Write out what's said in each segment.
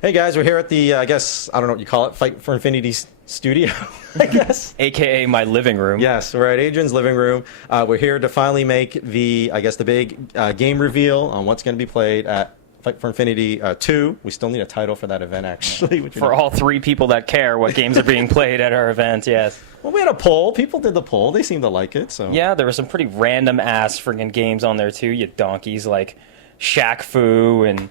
Hey guys, we're here at the, I guess, I don't know what you call it, Fight for Infinity studio, I guess. AKA my living room. Yes, we're at Adrian's living room. We're here to finally make the, I guess, the big game reveal on what's going to be played at Fight for Infinity 2. We still need a title for that event, actually. For all three people that care what games are being played at our event, yes. Well, we had a poll. People did the poll. They seemed to like it, so. Yeah, there were some pretty random-ass friggin' games on there, too, you donkeys, like Shaq Fu and...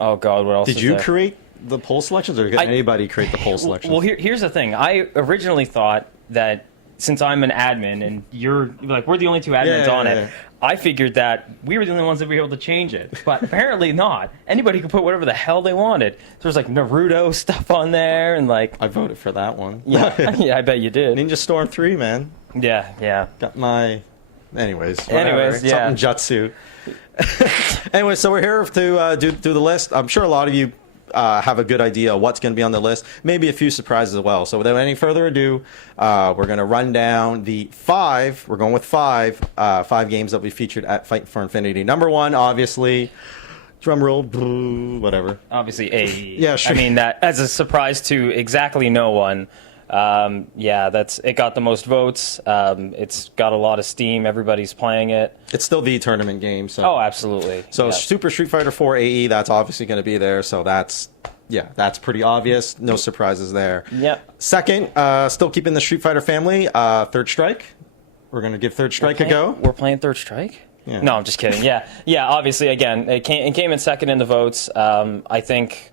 Oh, God, what else Did you create the poll selections, or did anybody create the poll selections? Well, here's the thing. I originally thought that since I'm an admin and you're, like, we're the only two admins on it, I figured that we were the only ones that were able to change it. But apparently not. Anybody could put whatever the hell they wanted. There was, like, Naruto stuff on there and, like... I voted for that one. Yeah, yeah, I bet you did. Ninja Storm 3, man. Yeah. Got my... Anyways, yeah. Something jutsu. Anyway, so we're here to do the list. I'm sure a lot of you have a good idea of what's going to be on the list. Maybe a few surprises as well. So without any further ado, we're going to run down the 5. We're going with 5 games that we featured at Fight for Infinity. Number 1, obviously, drum roll, whatever. Obviously, AE. Yeah, sure. I mean, that as a surprise to exactly no one. Yeah, it got the most votes. It's got a lot of steam. Everybody's playing it. It's still the tournament game. So. Oh, absolutely. So yeah. Super Street Fighter 4 AE, that's obviously going to be there. So that's pretty obvious. No surprises there. Yep. Second, still keeping the Street Fighter family, Third Strike. We're going to give Third Strike a go. We're playing Third Strike? Yeah. No, I'm just kidding. Yeah, obviously, again, it came in second in the votes. I think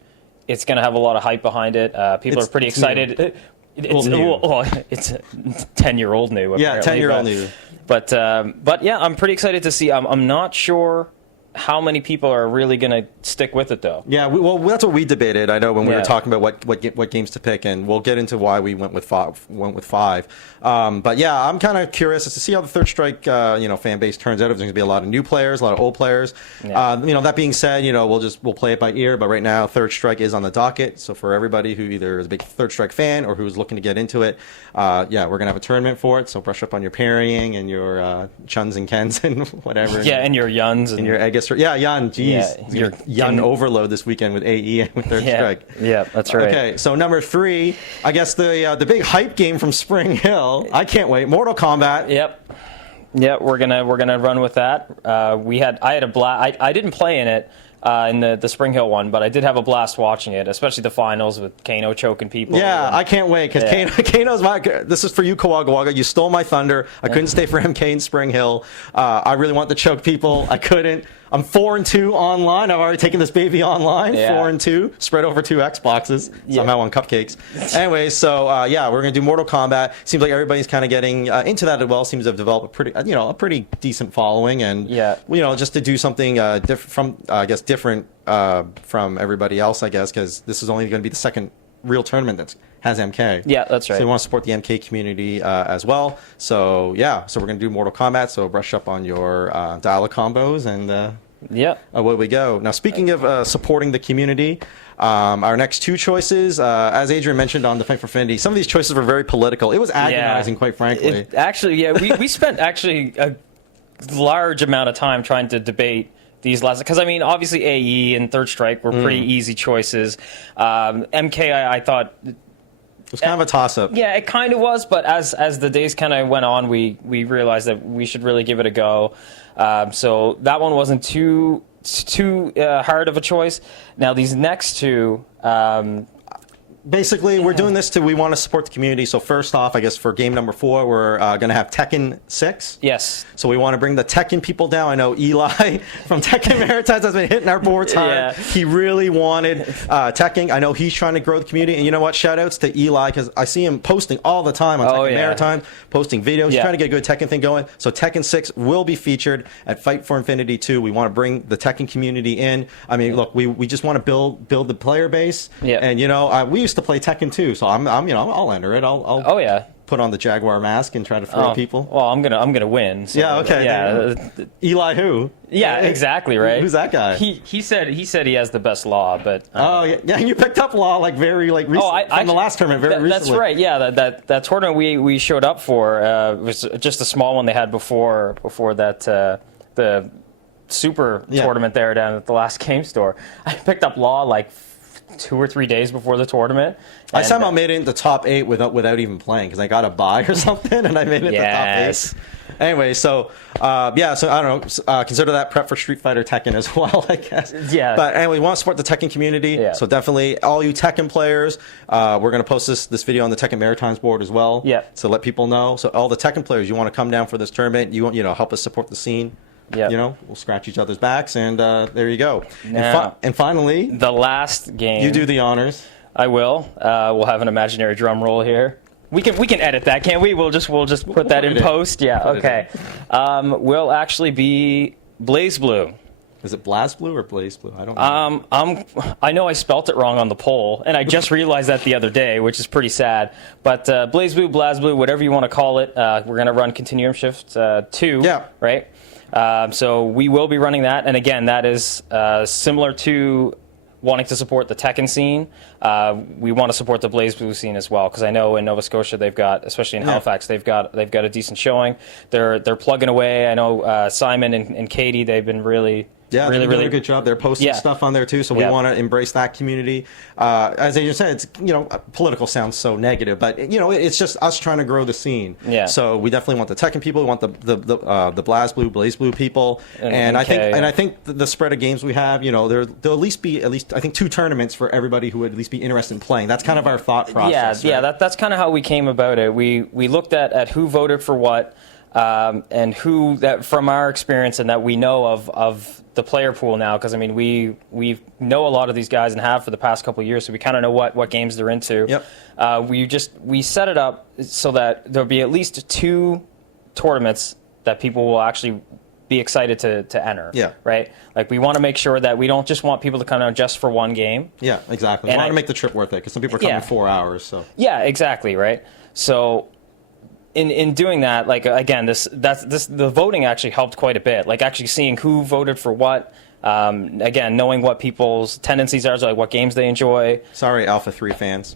it's going to have a lot of hype behind it. People are pretty excited. New. It's 10-year-old new. Apparently, yeah, 10-year-old new. But yeah, I'm pretty excited to see. I'm not sure how many people are really going to stick with it, though. Yeah, well, that's what we debated. I know when we were talking about what games to pick, and we'll get into why we went with five. But yeah, I'm kind of curious as to see how the Third Strike fan base turns out. If there's going to be a lot of new players, a lot of old players. Yeah. That being said, we'll play it by ear. But right now, Third Strike is on the docket. So for everybody who either is a big Third Strike fan or who's looking to get into it, we're gonna have a tournament for it. So brush up on your parrying and your chuns and kens and whatever. Yeah, and your yuns and your Aegis. Yeah, Yun. Jeez, your Yun overload this weekend with AE and with Third Strike. Yeah, that's right. Okay, so number 3, I guess the big hype game from Spring Hill. I can't wait. Mortal Kombat. Yep, we're gonna run with that. I had a blast. I didn't play in it in the Spring Hill one, but I did have a blast watching it, especially the finals with Kano choking people. Yeah, I can't wait because Kano's my. This is for you, Kawaga Waga. You stole my thunder. I couldn't stay for MK in Spring Hill. I really want to choke people. I couldn't. I'm 4-2 online. I've already taken this baby online. 4-2, spread over 2 Xboxes. Somehow on cupcakes. Anyway, so we're gonna do Mortal Kombat. Seems like everybody's kind of getting into that as well. Seems to have developed a pretty decent following, and just to do something different from everybody else, I guess, because this is only going to be the second real tournament that has MK. Yeah, that's right. So we want to support the MK community as well. So so we're going to do Mortal Kombat. So brush up on your dial-up combos and away we go. Now, speaking of supporting the community, our next 2 choices, as Adrian mentioned on the Fight for Infinity, some of these choices were very political. It was agonizing, quite frankly. We spent actually a large amount of time trying to debate these last, because I mean, obviously AE and Third Strike were pretty easy choices. MK, I thought it was kind of a toss-up. Yeah, it kind of was, but as the days kind of went on, we realized that we should really give it a go. So that one wasn't too hard of a choice. Now these next 2. Basically, we're doing this we want to support the community. So first off, I guess for game number 4, we're going to have Tekken 6. Yes. So we want to bring the Tekken people down. I know Eli from Tekken Maritimes has been hitting our boards hard. Yeah. He really wanted Tekken. I know he's trying to grow the community. And you know what? Shout-outs to Eli, because I see him posting all the time on Tekken Maritimes, posting videos. He's trying to get a good Tekken thing going. So Tekken 6 will be featured at Fight for Infinity 2. We want to bring the Tekken community in. I mean, look, we just want to build the player base. Yeah. And, we used to play Tekken 2, so I'll enter it. I'll put on the Jaguar mask and try to throw people. Well, I'm gonna win. So, yeah. Okay. Yeah. Eli who? Yeah. Exactly. Right. Who's that guy? He said he has the best law, but. Yeah. You picked up law very recently from the last tournament recently. That's right. Yeah. That tournament we showed up for was just a small one they had before that the super tournament there down at the last game store. I picked up law 2 or 3 days before the tournament. I somehow made it into top 8 without even playing because I got a bye or something, and I made it to top 8. Anyway, so so I don't know. Consider that prep for Street Fighter Tekken as well, I guess. Yeah. But anyway, we want to support the Tekken community. Yeah. So definitely, all you Tekken players, we're going to post this video on the Tekken Maritimes board as well. Yeah. So let people know. So all the Tekken players, you want to come down for this tournament, you want help us support the scene. Yeah. We'll scratch each other's backs, and there you go. Now, and finally, the last game. you do the honors. I will. We'll have an imaginary drum roll here. We can edit that, can't we? We'll just put that in post. Yeah. Okay. Will actually be Blaze Blue. Is it Blaz Blue or Blaze Blue? I don't know. I know I spelt it wrong on the poll, and I just realized that the other day, which is pretty sad. But Blaze Blue, Blaz Blue, whatever you want to call it, we're going to run Continuum Shift 2. Yeah. Right? So we will be running that. And again, that is similar to wanting to support the Tekken scene. We want to support the Blaze Blue scene as well, because I know in Nova Scotia they've got, especially in Halifax, they've got a decent showing. They're plugging away. I know Simon and Katie, they've been really they're doing a good job. They're posting stuff on there too, so we want to embrace that community. As I just said, it's political sounds so negative, but it's just us trying to grow the scene. Yeah. So we definitely want the Tekken people. We want the Blaze Blue people, and I think the spread of games we have, there'll at least be I think 2 tournaments for everybody who would at least be interested in playing. That's kind of our thought process. Yeah, right? that's kind of how we came about it. We looked at who voted for what. And who that from our experience and that we know of the player pool now, because I mean we know a lot of these guys and have for the past couple of years, so we kind of know what games they're into. Yep. We set it up so that there'll be at least 2 tournaments that people will actually be excited to enter. Yeah. Right. Like we want to make sure that we don't just want people to come out just for one game. Yeah, exactly. We want to make the trip worth it because some people are coming 4 hours. So. Yeah, exactly. Right. So. In doing that, like again, the voting actually helped quite a bit. Like actually seeing who voted for what. Again, knowing what people's tendencies are, so like what games they enjoy. Sorry, Alpha 3 fans.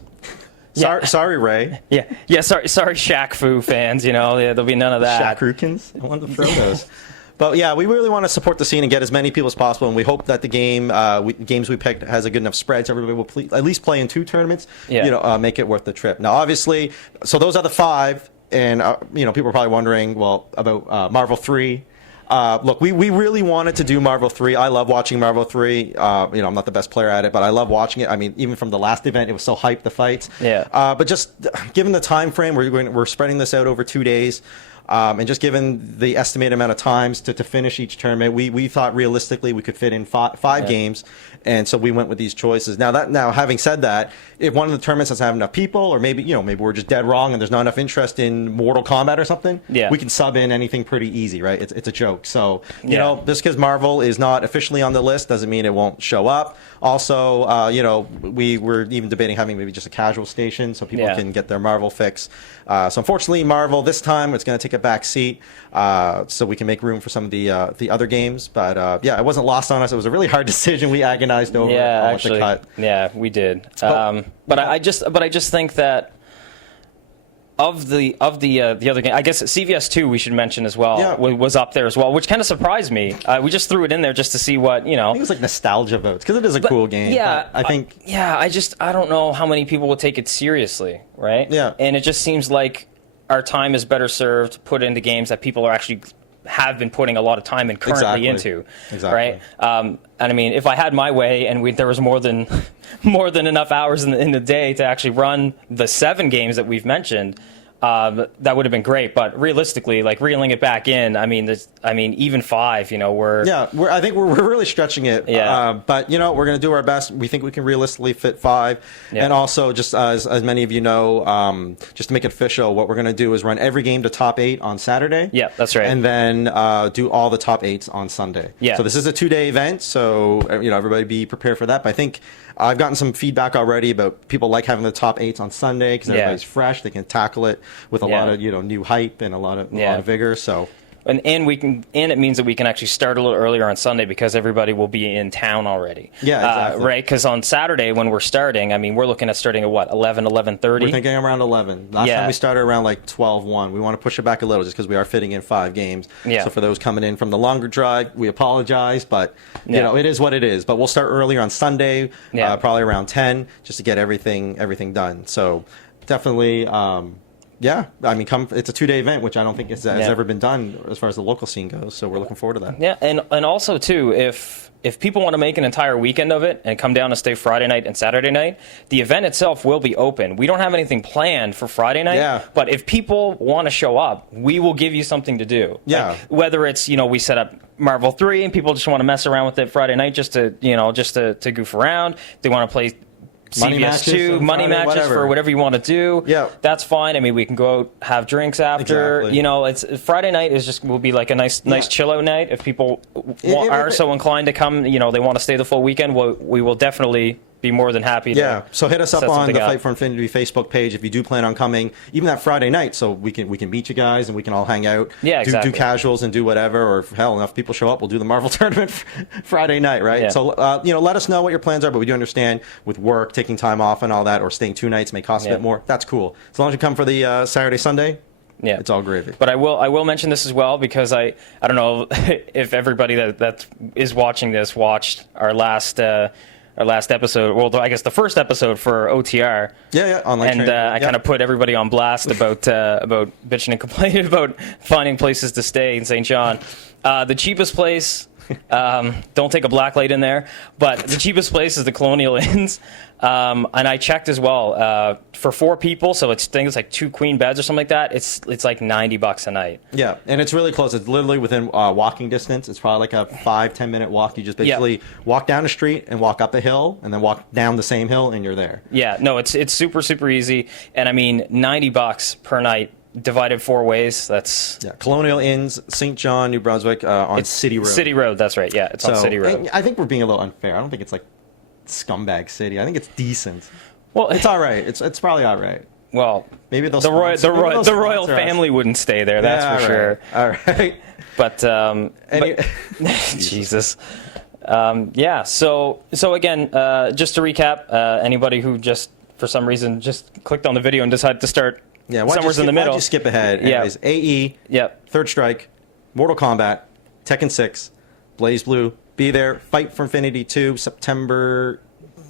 Yeah. Sorry, Ray. Yeah. Sorry, Shaq Fu fans. There'll be none of that. Shaq-Rukins? I wanted to throw those. But yeah, we really want to support the scene and get as many people as possible, and we hope that the games we picked has a good enough spread so everybody will at least play in 2 tournaments. Yeah. Make it worth the trip. Now, obviously, so those are the 5. And, people are probably wondering, well, about Marvel 3. Look, we really wanted to do Marvel 3. I love watching Marvel 3. I'm not the best player at it, but I love watching it. I mean, even from the last event, it was so hyped, the fights. Yeah. But just given the time frame, we're spreading this out over 2 days. And just given the estimated amount of times to finish each tournament, we thought realistically we could fit in 5 games. And so we went with these choices. Now, having said that, if one of the tournaments doesn't have enough people, or maybe we're just dead wrong and there's not enough interest in Mortal Kombat or something, we can sub in anything pretty easy, right? It's a joke. So, just because Marvel is not officially on the list doesn't mean it won't show up. Also, we were even debating having maybe just a casual station so people can get their Marvel fix. So unfortunately, Marvel this time it's going to take a back seat so we can make room for some of the other games. But it wasn't lost on us. It was a really hard decision. We agonized over actually, the cut. Yeah, we did. But I just think that of the other game, I guess CVS 2 we should mention as well was up there as well, which kind of surprised me. We just threw it in there just to see what I think it was like nostalgia votes because it is a cool game. Yeah, I think. I don't know how many people will take it seriously, right? Yeah, and it just seems like our time is better served put into games that people are actually have been putting a lot of time and currently into. Right? And I mean, if I had my way and there was more than enough hours in the day to actually run the 7 games that we've mentioned, that would have been great. But realistically, like reeling it back in, I mean, even 5, I think we're really stretching it. Yeah. But we're going to do our best. We think we can realistically fit 5. Yeah. And also, just as many of you know, just to make it official, what we're going to do is run every game to top 8 on Saturday. Yeah, that's right. And then do all the top 8s on Sunday. Yeah. So this is a 2-day event. So everybody be prepared for that. But I think I've gotten some feedback already about people like having the top 8s on Sunday because everybody's fresh. They can tackle it with a lot of new hype and a lot of vigor. So and it means that we can actually start a little earlier on Sunday because everybody will be in town already. Yeah, exactly. Right, because on Saturday when we're starting, I mean, we're looking at starting at what, 11:30. We're thinking around 11. Last time we started around like 12:1. We want to push it back a little just because we are fitting in 5 games. Yeah. So for those coming in from the longer drive, we apologize, but you know, it is what it is. But we'll start earlier on Sunday, probably around 10, just to get everything done. So definitely. Yeah, I mean, it's a 2-day event, which I don't think has ever been done as far as the local scene goes. So we're looking forward to that. Yeah, and also too, if people want to make an entire weekend of it and come down and stay Friday night and Saturday night, the event itself will be open. We don't have anything planned for Friday night, but if people want to show up, we will give you something to do. Yeah, like, whether it's we set up Marvel 3 and people just want to mess around with it Friday night just to goof around. They want to play CBS2, money matches for whatever you want to do. Yeah, that's fine. I mean, we can go out, have drinks after. Exactly. It's Friday night will be like a nice chill out night. If people are so inclined to come, they want to stay the full weekend, we will definitely be more than happy to. Yeah, so hit us up on the Fight for Infinity Facebook page if you do plan on coming, even that Friday night, so we can meet you guys and we can all hang out. Yeah, exactly. Do casuals and do whatever, or hell, enough people show up, we'll do the Marvel tournament Friday night, right? Yeah. So let us know what your plans are, but we do understand with work, taking time off and all that, or staying 2 nights may cost a bit more. That's cool. As long as you come for the Saturday, Sunday. Yeah, it's all gravy. But I will mention this as well because I don't know if everybody that is watching this watched our last episode. Well, I guess the first episode for OTR. Yeah, online training. And I kind of put everybody on blast about bitching and complaining about finding places to stay in St. John. The cheapest place. Don't take a black light in there, but the cheapest place is the Colonial Inns. And I checked as well for 4 people, so I think it's like 2 queen beds or something like that. It's like $90 a night. Yeah, and it's really close. It's literally within walking distance. It's probably like a 5-10 minute walk. You just basically walk down the street and walk up a hill, and then walk down the same hill, and you're there. Yeah, no, it's super easy, and I mean $90 per night. Divided 4 ways. That's Colonial Inns, St. John, New Brunswick, on City Road. City Road, that's right. Yeah, it's on City Road. I think we're being a little unfair. I don't think it's like scumbag city. I think it's decent. Well, it's all right. It's probably all right. Well, maybe the royal family wouldn't stay there. That's for sure. All right. But Jesus. Yeah. So again, just to recap, anybody who just for some reason just clicked on the video and decided to start. Yeah, somewhere's in the middle. Why'd you skip ahead? Anyways, AE, Third Strike, Mortal Kombat, Tekken 6, Blaze Blue. Be there. Fight for Infinity 2, September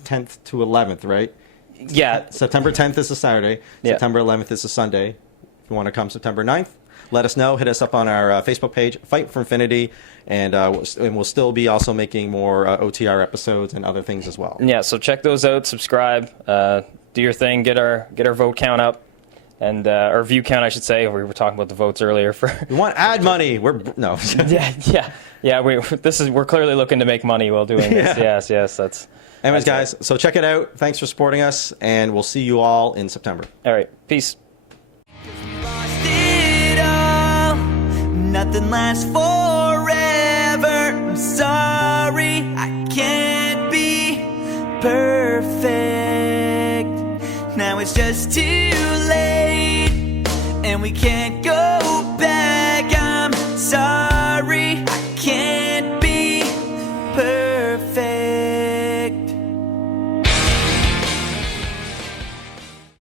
10th to 11th, right? Yeah. September 10th is a Saturday. September 11th is a Sunday. If you want to come September 9th, let us know. Hit us up on our Facebook page, Fight for Infinity, and we'll still be also making more OTR episodes and other things as well. Yeah, so check those out. Subscribe. Do your thing. Get our vote count up. And our view count, I should say. We were talking about the votes earlier. We want ad money. We're we're clearly looking to make money while doing this. Yes. That's. Anyways, guys. So check it out. Thanks for supporting us, and we'll see you all in September. All right. Peace. Nothing lasts forever. I'm sorry, I can't be perfect. Now it's just too late, and we can't